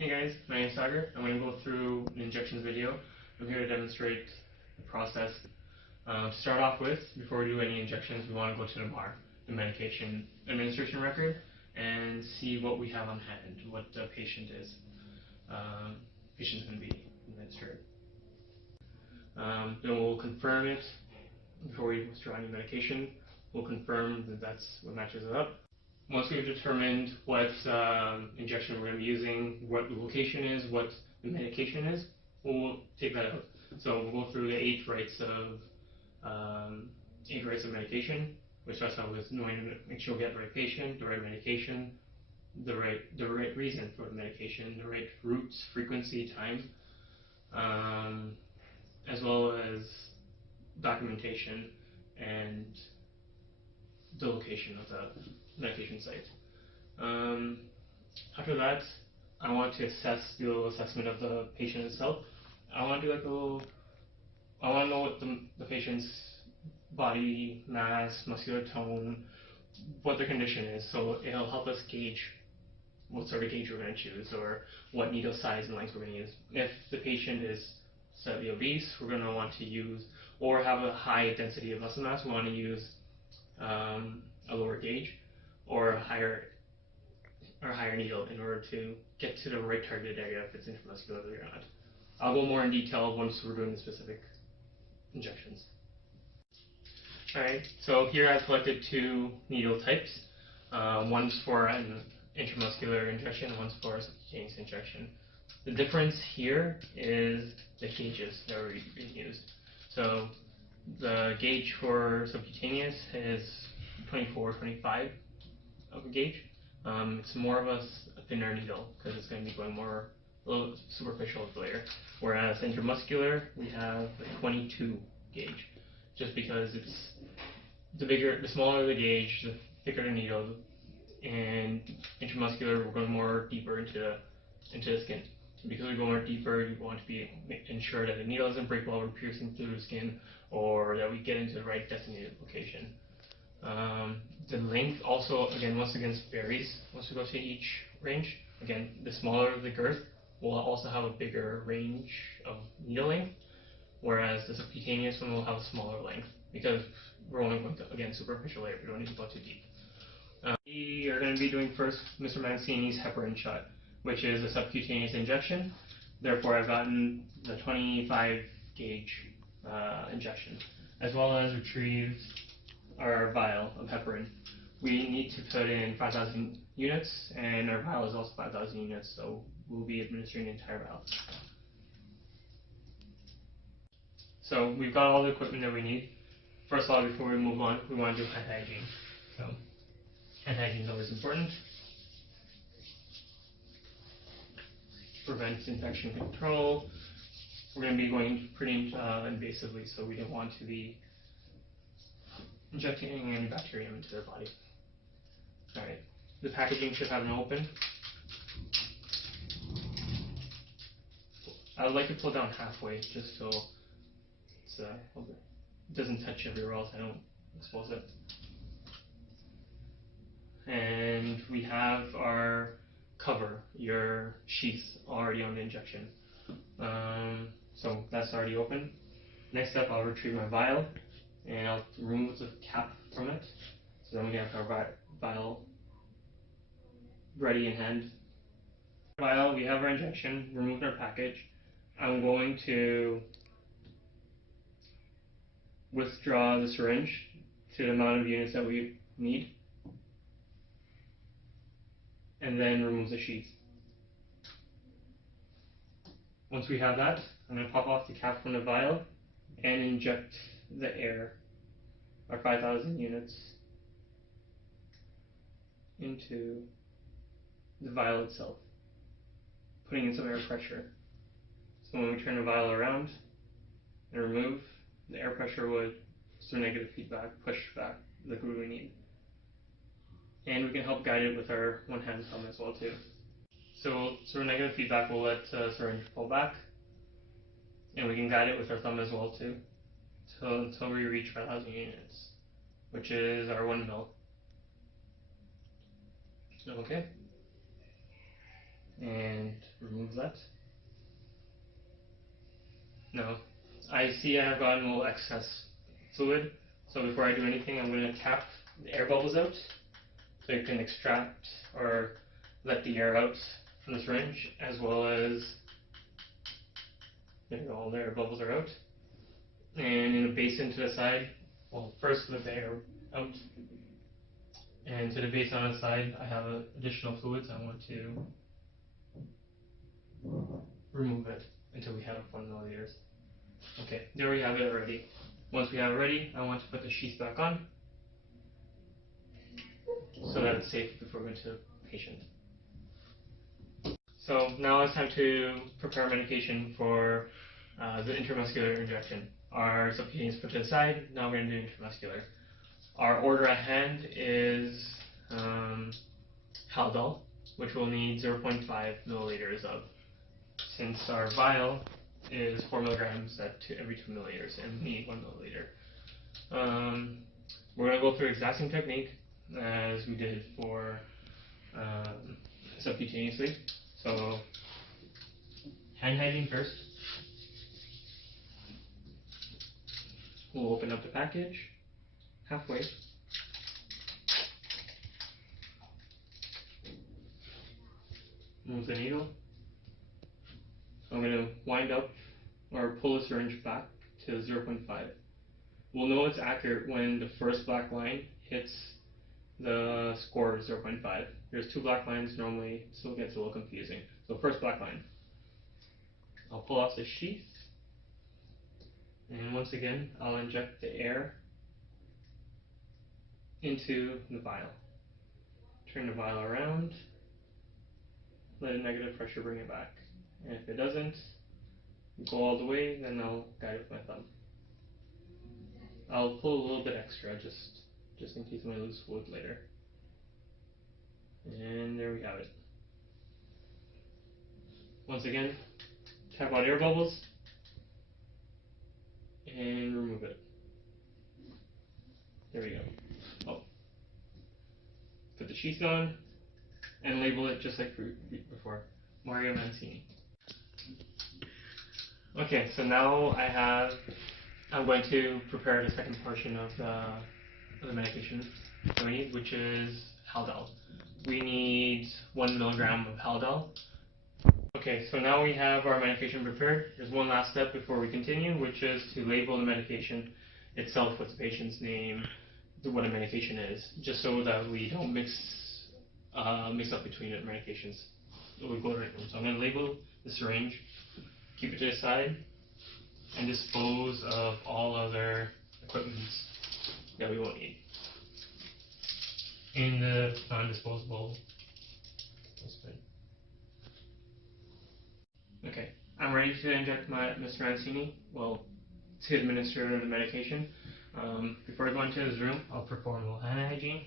Hey guys, my name is Sagar. I'm going to go through an injections video. I'm here to demonstrate the process. To start off with, before we do any injections, we want to go to the MAR, the medication administration record, and see what we have on hand, what the patient's going to be administered. Then we'll confirm it before we start any medication. We'll confirm that that's what matches it up. Once we've determined what injection we're going to be using, what the location is, what the medication is, we'll take that out. So we'll go through the 8 rights of medication, which starts out with knowing to make sure we get the right patient, the right medication, the right reason for the medication, the right routes, frequency, time, as well as documentation and the location of the medication site. After that, I want to do a little assessment of the patient itself. I want to know what the patient's body mass, muscular tone, what their condition is, so it'll help us gauge what sort of gauge we're going to choose or what needle size and length we're going to use. If the patient is slightly obese, we're going to want to use, or have a high density of muscle mass, we want to use a lower gauge or a higher needle in order to get to the right targeted area if it's intramuscular or not. I'll go more in detail once we're doing the specific injections. Alright, so here I've selected 2 needle types. One's for an intramuscular injection, one's for a subcutaneous injection. The difference here is the gauges that are being used. So the gauge for subcutaneous is 24-25 of a gauge. It's more of a thinner needle because it's going to be going a little superficial of the layer. Whereas intramuscular, we have a 22 gauge, just because it's the smaller the gauge, the thicker the needle, and intramuscular we're going more deeper into the skin. Because we go more deeper, we want to ensure that the needle doesn't break while we're piercing through the skin, or that we get into the right designated location. The length also, once again, varies once we go to each range. Again, the smaller the girth will also have a bigger range of needle length, whereas the subcutaneous one will have a smaller length because we're only going to, again, superficial layer. We don't need to go too deep. We are going to be doing first Mr. Mancini's heparin shot, which is a subcutaneous injection. Therefore, I've gotten the 25 gauge injection, as well as retrieved our vial of heparin. We need to put in 5,000 units, and our vial is also 5,000 units, so we'll be administering the entire vial. So we've got all the equipment that we need. First of all, before we move on, we want to do hand hygiene. So hand hygiene is always important. Prevents infection control. We're going to be going pretty invasively, so we don't want to be injecting any bacterium into their body. Alright, the packaging should have an open. I would like to pull down halfway just so it doesn't touch everywhere else. I don't expose it. And we have our cover, your sheath, already on the injection. So that's already open. Next up, I'll retrieve my vial and I'll remove the cap from it. So then we have our vial ready in hand. Vial, we have our injection, removed our package. I'm going to withdraw the syringe to the amount of units that we need, and then remove the sheath. Once we have that, I'm going to pop off the cap from the vial and inject the air, our 5,000 units, into the vial itself, putting in some air pressure. So when we turn the vial around and remove, the air pressure would, through negative feedback, push back the liquid we need. And we can help guide it with our one-hand thumb as well too. So through negative feedback, we'll let the syringe pull back, and we can guide it with our thumb as well too, until we reach 5,000 units, which is our 1 ml. Okay. And remove remove that. Now, I see I've gotten a little excess fluid, so before I do anything, I'm going to tap the air bubbles out so you can extract or let the air out from the syringe, as well as, there you go, all the air bubbles are out. And in a basin to the side, well, first let the air out, and to the basin on the side, I have additional fluids. I want to remove it until we have 1 milliliters. Okay, there we have it already. Once we have it ready, I want to put the sheath back on so that it's safe before going to the patient. So now it's time to prepare medication for the intramuscular injection. Our subcutaneous put to the side, now we're going to do intramuscular. Our order at hand is Haldol, which we'll need 0.5 milliliters of. Since our vial is 4 milligrams every 2 milliliters, and we need 1 milliliter. We're going to go through the exact same technique as we did for subcutaneously. So, hand hygiene first. We'll open up the package halfway. Move the needle. I'm going to wind up or pull the syringe back to 0.5. We'll know it's accurate when the first black line hits the score of 0.5. There's 2 black lines normally, so it gets a little confusing. So first black line. I'll pull off the sheath, and once again, I'll inject the air into the vial. Turn the vial around, let a negative pressure bring it back. And if it doesn't go all the way, then I'll guide it with my thumb. I'll pull a little bit extra just in case I lose fluid later. And there we have it. Once again, tap out air bubbles and remove it. There we go. Oh. Put the sheath on and label it just like before. Mario Mancini. Okay, so now I'm going to prepare the second portion of the medication that we need, which is Haldol. We need 1 milligram of Haldol. Okay, so now we have our medication prepared. There's one last step before we continue, which is to label the medication itself with the patient's name, what a medication is, just so that we don't mix up between the medications. So we go right. So I'm going to label the syringe, keep it to the side, and dispose of all other equipment that we won't need in the non-disposable dustbin. Okay, I'm ready to inject Mr. Mancini, to administer the medication. Before I go into his room, I'll perform a little hand hygiene.